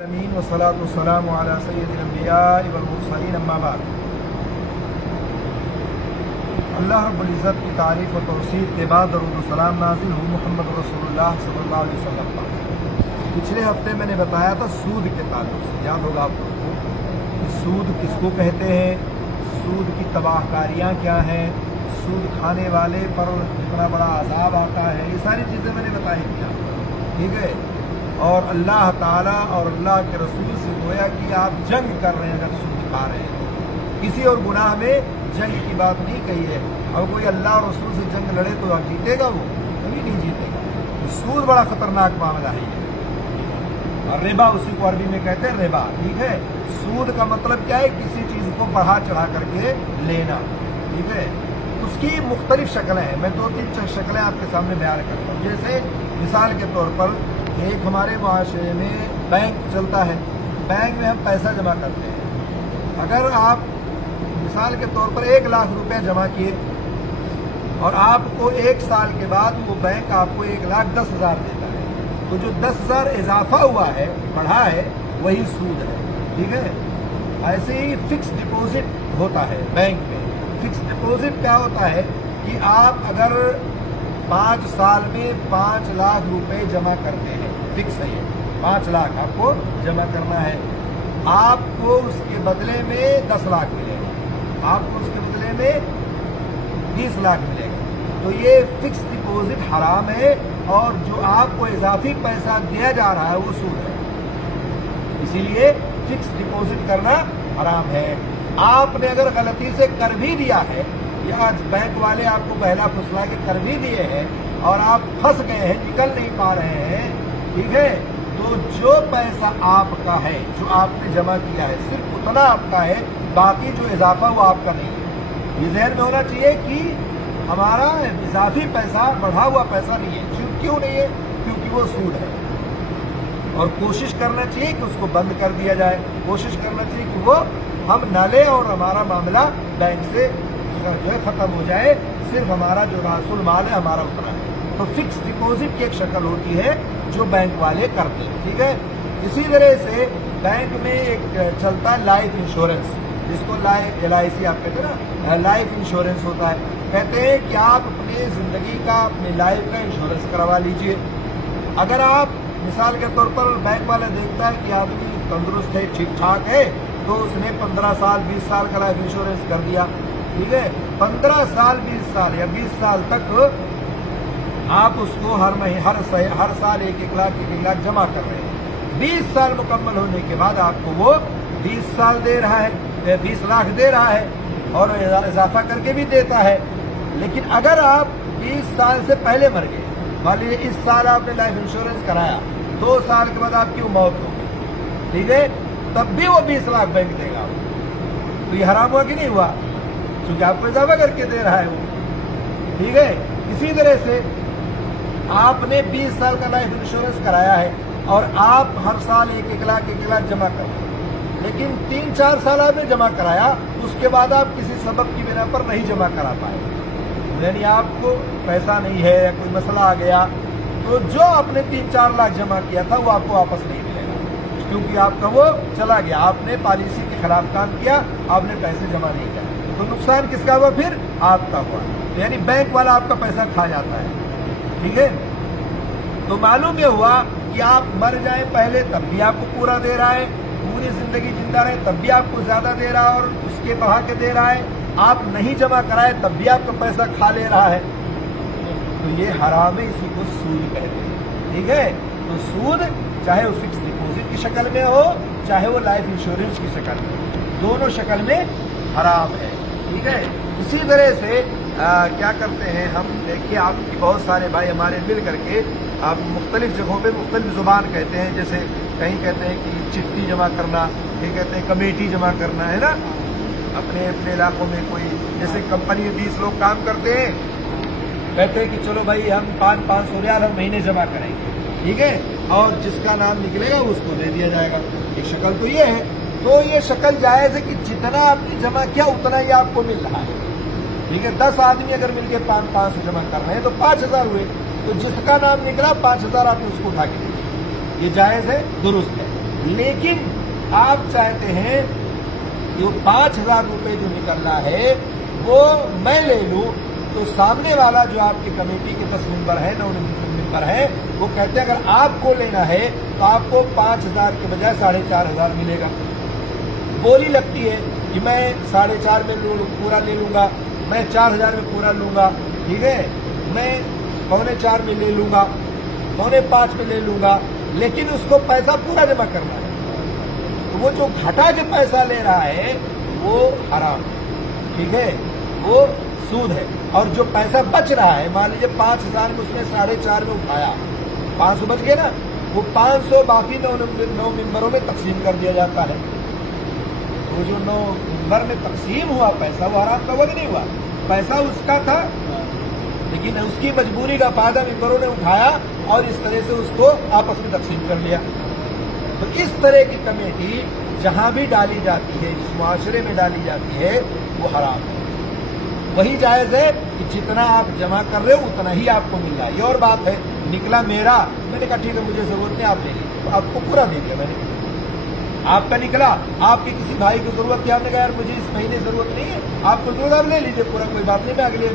امین والصلاۃ والسلام علی سید الانبیاء والمرسلین اما بعد۔ اللہ رب العزت کی تعریف و توصیف کے بعد درود و سلام نازل ہو محمد رسول اللہ صلی اللہ علیہ وسلم پر۔ پچھلے ہفتے میں نے بتایا تھا سود کے تعلق سے، یاد ہوگا آپ کو کہ سود کس کو کہتے ہیں، سود کی تباہ کاریاں کیا ہیں، سود کھانے والے پر اتنا بڑا عذاب آتا ہے، یہ ساری چیزیں میں نے بتائی تھی، ٹھیک ہے۔ اور اللہ تعالیٰ اور اللہ کے رسول سے گویا کہ آپ جنگ کر رہے ہیں اگر سود کھا رہے ہیں، کسی اور گناہ میں جنگ کی بات نہیں کہی ہے۔ اور کوئی اللہ اور رسول سے جنگ لڑے تو آپ جیتے گا، وہ کبھی نہیں جیتے گا۔ سود بڑا خطرناک معاملہ ہے یہ، اور ربا اسی کو عربی میں کہتے ہیں ربا، ٹھیک ہے۔ سود کا مطلب کیا ہے؟ کسی چیز کو بڑھا چڑھا کر کے لینا، ٹھیک ہے۔ اس کی مختلف شکلیں ہیں، میں 2-3 شکلیں آپ کے سامنے بیان کرتا ہوں۔ جیسے مثال کے طور پر ایک ہمارے معاشرے میں بینک چلتا ہے، بینک میں ہم پیسہ جمع کرتے ہیں۔ اگر آپ مثال کے طور پر 1 لاکھ روپے جمع کیے اور آپ کو 1 سال کے بعد وہ بینک آپ کو 1,10,000 دیتا ہے، تو جو 10,000 اضافہ ہوا ہے، بڑھا ہے، وہی سود ہے، ٹھیک ہے۔ ایسے ہی فکس ڈپوزٹ ہوتا ہے بینک میں۔ فکس ڈپوزٹ کیا ہوتا ہے کہ آپ اگر 5 سال میں 5 لاکھ روپے جمع کرتے ہیں، فکس ہے یہ، 5 لاکھ آپ کو جمع کرنا ہے، آپ کو اس کے بدلے میں 10 لاکھ ملے گا، آپ کو اس کے بدلے میں 20 لاکھ ملے گا۔ تو یہ فکس ڈپوزٹ حرام ہے، اور جو آپ کو اضافی پیسہ دیا جا رہا ہے وہ سود ہے، اسی لیے فکس ڈپوزٹ کرنا حرام ہے۔ آپ نے اگر غلطی سے کر بھی دیا ہے، یا بینک والے آپ کو بہلا پھسلا کے کر بھی دیے ہیں اور آپ پھنس گئے ہیں، نکل نہیں پا رہے ہیں، ٹھیک ہے، تو جو پیسہ آپ کا ہے، جو آپ نے جمع کیا ہے، صرف اتنا آپ کا ہے، باقی جو اضافہ وہ آپ کا نہیں ہے۔ یہ ذہن میں ہونا چاہیے کہ ہمارا اضافی پیسہ بڑھا ہوا پیسہ نہیں ہے۔ کیوں نہیں ہے؟ کیونکہ وہ سود ہے، اور کوشش کرنا چاہیے کہ اس کو بند کر دیا جائے، کوشش کرنا چاہیے کہ وہ ہم نہ لیں اور ہمارا معاملہ بینک سے جو ہے ختم ہو جائے، صرف ہمارا جو راس المال ہے ہمارا اتنا ہے۔ تو فکس ڈپوزٹ کی ایک شکل ہوتی ہے جو بینک والے کرتے ہیں، ٹھیک ہے۔ اسی طرح سے بینک میں ایک چلتا ہے لائف انشورنس، جس کو LIC آپ کہتے ہیں نا، لائف انشورنس ہوتا ہے۔ کہتے ہیں کہ آپ اپنی زندگی کا، اپنی لائف کا انشورنس کروا لیجئے۔ اگر آپ مثال کے طور پر بینک والا دیکھتا ہے کہ آدمی تندرست ہے، ٹھیک ٹھاک ہے، تو اس نے 15 سال 20 سال کا لائف انشورنس کر دیا، ٹھیک ہے۔ 15 سال 20 سال یا 20 سال تک آپ اس کو ہر سال 1 لاکھ جمع کر رہے ہیں۔ 20 سال مکمل ہونے کے بعد آپ کو وہ 20 سال دے رہا ہے، 20 لاکھ دے رہا ہے، اور اضافہ کر کے بھی دیتا ہے۔ لیکن اگر آپ 20 سال سے پہلے مر گئے، مان لیجیے اس سال آپ نے لائف انشورنس کرایا، 2 سال کے بعد آپ کی موت ہو گئی، ٹھیک ہے، تب بھی وہ 20 لاکھ بینک دے گا، تو یہ حرام ہوا کہ نہیں ہوا؟ کیونکہ آپ کو اضافہ کر کے دے رہا ہے وہ، ٹھیک ہے۔ اسی طرح سے آپ نے 20 سال کا لائف انشورنس کرایا ہے، اور آپ ہر سال 1 لاکھ جمع کر رہے ہیں، لیکن 3-4 سال آپ نے جمع کرایا، اس کے بعد آپ کسی سبب کی بنا پر نہیں جمع کرا پائے، یعنی آپ کو پیسہ نہیں ہے یا کوئی مسئلہ آ گیا، تو جو آپ نے 3-4 لاکھ جمع کیا تھا وہ آپ کو واپس نہیں ملے گا، کیونکہ آپ کا وہ چلا گیا، آپ نے پالیسی کے خلاف کام کیا، آپ نے پیسے جمع نہیں کیا، تو نقصان کس کا ہوا؟ پھر آپ کا ہوا، یعنی بینک والا آپ کا پیسہ کھا جاتا ہے، ٹھیک ہے۔ تو معلوم یہ ہوا کہ آپ مر جائیں پہلے تب بھی آپ کو پورا دے رہا ہے، پوری زندگی زندہ رہے تب بھی آپ کو زیادہ دے رہا ہے، اور اس کے بڑھا کے دے رہا ہے، آپ نہیں جمع کرائے تب بھی آپ کا پیسہ کھا لے رہا ہے، تو یہ حرام ہے، اسی کو سود کہتے ہیں، ٹھیک ہے۔ تو سود چاہے وہ فکس ڈپوزٹ کی شکل میں ہو، چاہے وہ لائف انشورنس کی شکل میں، دونوں شکل میں حرام ہے، ٹھیک ہے۔ اسی طرح سے کیا کرتے ہیں ہم، دیکھیے آپ کی بہت سارے بھائی ہمارے مل کر کے آپ مختلف جگہوں پہ مختلف زبان کہتے ہیں، جیسے کہیں کہتے ہیں کہ چٹھی جمع کرنا، کہیں کہتے ہیں کمیٹی جمع کرنا، ہے نا۔ اپنے علاقوں میں کوئی جیسے کمپنی میں 20 لوگ کام کرتے ہیں، کہتے ہیں کہ چلو بھائی ہم 500 ریال ہم مہینے جمع کریں گے، ٹھیک ہے، اور جس کا نام نکلے گا اس کو دے دیا جائے گا۔ ایک شکل تو یہ ہے، تو یہ شکل جائز ہے کہ جتنا آپ نے جمع کیا اتنا ہی آپ کو مل رہا ہے، ٹھیک ہے۔ 10 آدمی اگر مل کے 500 جمع کر رہے ہیں تو 5000 ہوئے، تو جس کا نام نکلا 5000 آپ نے اس کو اٹھا کے دیا، یہ جائز ہے، درست ہے، لیکن آپ چاہتے ہیں کہ وہ 5,000 روپے جو نکل رہا ہے وہ میں لے لوں، تو سامنے والا جو آپ کی کمیٹی کے 10 ممبر ہیں 9 ممبر ہیں وہ کہتے ہیں اگر آپ کو لینا ہے تو آپ کو 5,000 کے بجائے 4,500 ملے گا۔ بولی لگتی ہے کہ میں 4.5 میں پورا لے لوں گا، میں 4,000 میں پورا لوں گا، ٹھیک ہے، میں 4.25 میں لے لوں گا، 4.5 میں لے لوں گا، لیکن اس کو پیسہ پورا جمع کرنا ہے۔ تو وہ جو گھٹا کے پیسہ لے رہا ہے وہ حرام ہے، ٹھیک ہے، وہ سود ہے۔ اور جو پیسہ بچ رہا ہے، مان لیجیے 5,000 میں اس نے 4.5 میں اٹھایا، 500 بچ گئے نا، وہ 500 باقی 9 ممبروں میں تقسیم کر دیا جاتا ہے۔ وہ جو 9 ممبر میں تقسیم ہوا پیسہ وہ حرام کا وقت نہیں ہوا، پیسہ اس کا تھا، لیکن اس کی مجبوری کا فائدہ ممبروں نے اٹھایا اور اس طرح سے اس کو آپس میں تقسیم کر لیا۔ تو اس طرح کی کمیٹی جہاں بھی ڈالی جاتی ہے، جس معاشرے میں ڈالی جاتی ہے، وہ حرام ہے۔ وہی جائز ہے کہ جتنا آپ جمع کر رہے ہو اتنا ہی آپ کو مل رہا ہے۔ یہ اور بات ہے، نکلا میرا، میں نے کہا ٹھیک ہے مجھے ضرورت نہیں، آپ لے لیجیے، تو آپ کو پورا دے دیا میں نے۔ آپ کا نکلا، آپ کی کسی بھائی کو ضرورت تھی، آپ نے کہا یار مجھے اس مہینے ضرورت نہیں ہے، آپ کو ضرورت آپ لے لیجیے پورا، کوئی بات نہیں، میں اگلے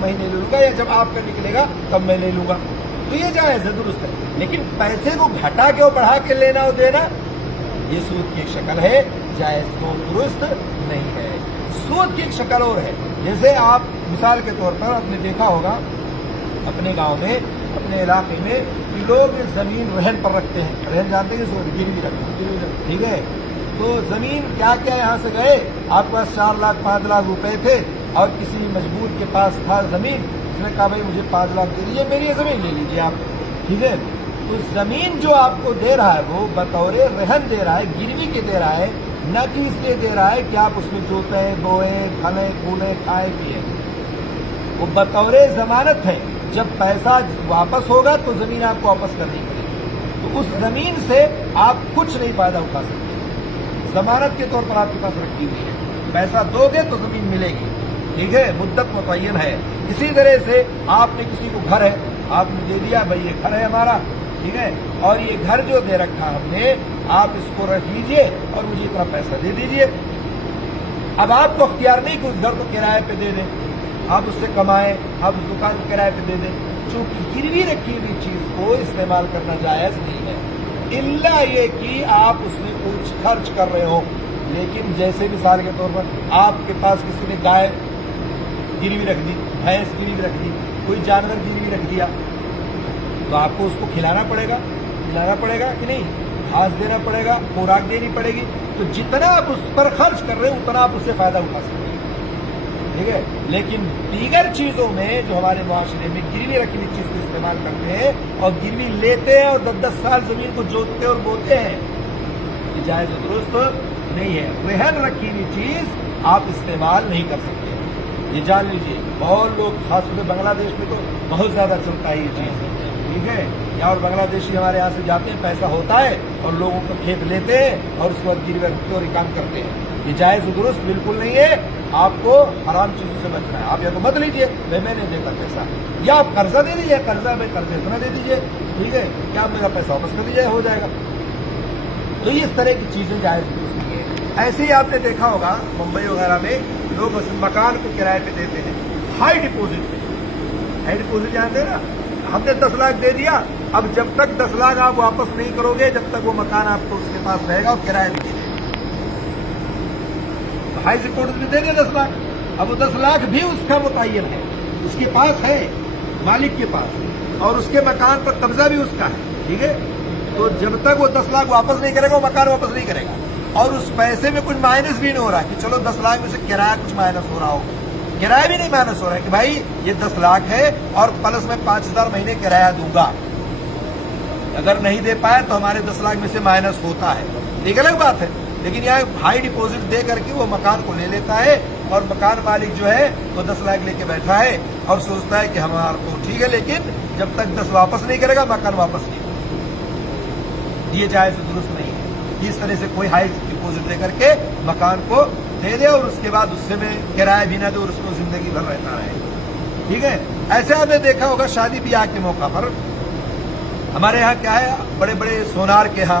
مہینے لے لوں گا، یا جب آپ کا نکلے گا تب میں لے لوں گا، تو یہ جائز ہے، درست ہے۔ لیکن پیسے کو گھٹا کے اور بڑھا کے لینا اور دینا یہ سود کی ایک شکل ہے، جائز تو درست نہیں ہے۔ سود کی ایک شکل اور ہے، جیسے آپ مثال کے طور پر آپ نے دیکھا ہوگا اپنے گاؤں میں، اپنے علاقے میں لوگ زمین رہن پر رکھتے ہیں، رہن جانتے ہیں، گروی رکھتے ہیں، ٹھیک ہے، تو زمین کیا کیا یہاں سے گئے، آپ کے پاس 4 لاکھ 5 لاکھ روپے تھے اور کسی مجبور کے پاس تھا زمین، اس نے کہا بھائی مجھے 5 لاکھ دے دیجیے، میری یہ زمین لے لیجیے آپ، ٹھیک ہے، تو زمین جو آپ کو دے رہا ہے وہ بطور رہن دے رہا ہے، گروی کے دے رہا ہے، نہ کہ اس لیے دے رہا ہے کہ آپ اس میں جوتیں بوئیں کھلیں کھولیں کھائیں پیئیں، وہ بطور ضمانت ہے، جب پیسہ واپس ہوگا تو زمین آپ کو واپس کرنی پڑے گی، تو اس زمین سے آپ کچھ نہیں فائدہ اٹھا سکتے، ضمانت کے طور پر آپ کے پاس رکھی ہوئی ہے، پیسہ دو گے تو زمین ملے گی، ٹھیک ہے، مدت متعین ہے۔ اسی طرح سے آپ نے کسی کو گھر ہے، آپ نے دے دیا بھائی یہ گھر ہے ہمارا، ٹھیک ہے، اور یہ گھر جو دے رکھا ہم نے، آپ اس کو رکھ لیجئے اور مجھے اتنا پیسہ دے دیجئے۔ اب آپ کو اختیار نہیں کہ اس گھر کو کرائے پہ دے دیں، آپ اس سے کمائیں، آپ اس دکان کو کرائے پہ دے دیں، چونکہ گروی رکھی ہوئی چیز کو استعمال کرنا جائز نہیں ہے، الا یہ کہ آپ اس میں کچھ خرچ کر رہے ہو۔ لیکن جیسے مثال کے طور پر آپ کے پاس کسی نے گائے گروی رکھ دی، بھینس گروی رکھ دی، کوئی جانور گروی رکھ دیا، تو آپ کو اس کو کھلانا پڑے گا کہ نہیں، گھاس دینا پڑے گا، خوراک دینی پڑے گی، تو جتنا آپ اس پر خرچ کر رہے ہیں اتنا آپ اس سے فائدہ اٹھا سکتے ہیں، ٹھیک ہے۔ لیکن دیگر چیزوں میں جو ہمارے معاشرے میں گروی رکھی ہوئی چیز کو استعمال کرتے ہیں اور گروی لیتے ہیں اور 10-10 سال زمین کو جوتتے اور بوتے ہیں، یہ جائز و درست نہیں ہے۔ رہن رکھی ہوئی چیز آپ استعمال نہیں کر سکتے، یہ جان لیجیے۔ بہت لوگ خاص طور سے بنگلہ دیش میں تو بہت زیادہ چلتا ہے یہ چیز، ٹھیک ہے، یہاں اور بنگلہ دیشی ہمارے یہاں سے جاتے ہیں، پیسہ ہوتا ہے اور لوگوں کو کھیت لیتے ہیں اور اس کے بعد گروی رکھتے اور کام کرتے ہیں، یہ جائز و درست بالکل نہیں ہے۔ آپ کو حرام چیزوں سے بچنا ہے، آپ یا تو مت لیجیے بھائی میں نے دیتا پیسہ، یا آپ قرضہ دے دیجیے، قرضہ میں قرضے اتنا دے دیجیے، ٹھیک ہے، کیا میرا پیسہ واپس کر دیجیے، ہو جائے گا۔ تو اس طرح کی چیزیں جائز درست نہیں ہے۔ ایسے ہی آپ نے دیکھا ہوگا ممبئی وغیرہ میں لوگ مکان کو کرائے پہ دیتے ہیں ہائی ڈپوزٹ پہ، ہائی ڈپوزٹ جانتے ہیں نا، ہم نے 10 لاکھ دے دیا، اب جب تک 10 لاکھ آپ واپس نہیں کرو گے جب تک وہ مکان آپ کو اس کے پاس رہے گا اور کرایہ بھی دے دے گا۔ ہائی ڈپوزٹ بھی دے دیا 10 لاکھ، اب وہ 10 لاکھ بھی اس کا متعین ہے، اس کے پاس ہے، مالک کے پاس، اور اس کے مکان پر قبضہ بھی اس کا ہے، ٹھیک ہے، تو جب تک وہ 10 لاکھ واپس نہیں کرے گا وہ مکان واپس نہیں کرے گا، اور اس پیسے میں کچھ مائنس بھی نہیں ہو رہا کہ چلو 10 لاکھ میں سے کرایہ کچھ مائنس ہو رہا ہو، کرایہ بھی نہیں مائنس ہو رہا ہے کہ بھائی یہ 10 لاکھ ہے اور پلس میں 5,000 مہینے کرایہ دوں گا، اگر نہیں دے پائے تو ہمارے 10 لاکھ میں سے مائنس ہوتا ہے، ایک الگ بات ہے۔ لیکن یہاں ہائی ڈپوزٹ دے کر کے وہ مکان کو لے لیتا ہے اور مکان مالک جو ہے وہ 10 لاکھ لے کے بیٹھا ہے اور سوچتا ہے کہ ہمارا تو ٹھیک ہے، لیکن جب تک 10 واپس نہیں کرے گا مکان واپس نہیں ہوگا، یہ جائز درست نہیں ہے۔ اس طرح سے کوئی ہائی ڈپوزٹ دے کر کے مکان کو دے دے اور اس کے بعد اس سے میں کرایہ بھی نہ دے اور اس کو زندگی بھر رہتا رہے، ٹھیک ہے۔ ایسے آپ نے دیکھا ہوگا شادی بیاہ کے موقع پر ہمارے یہاں کیا ہے، بڑے بڑے سونار کے ہاں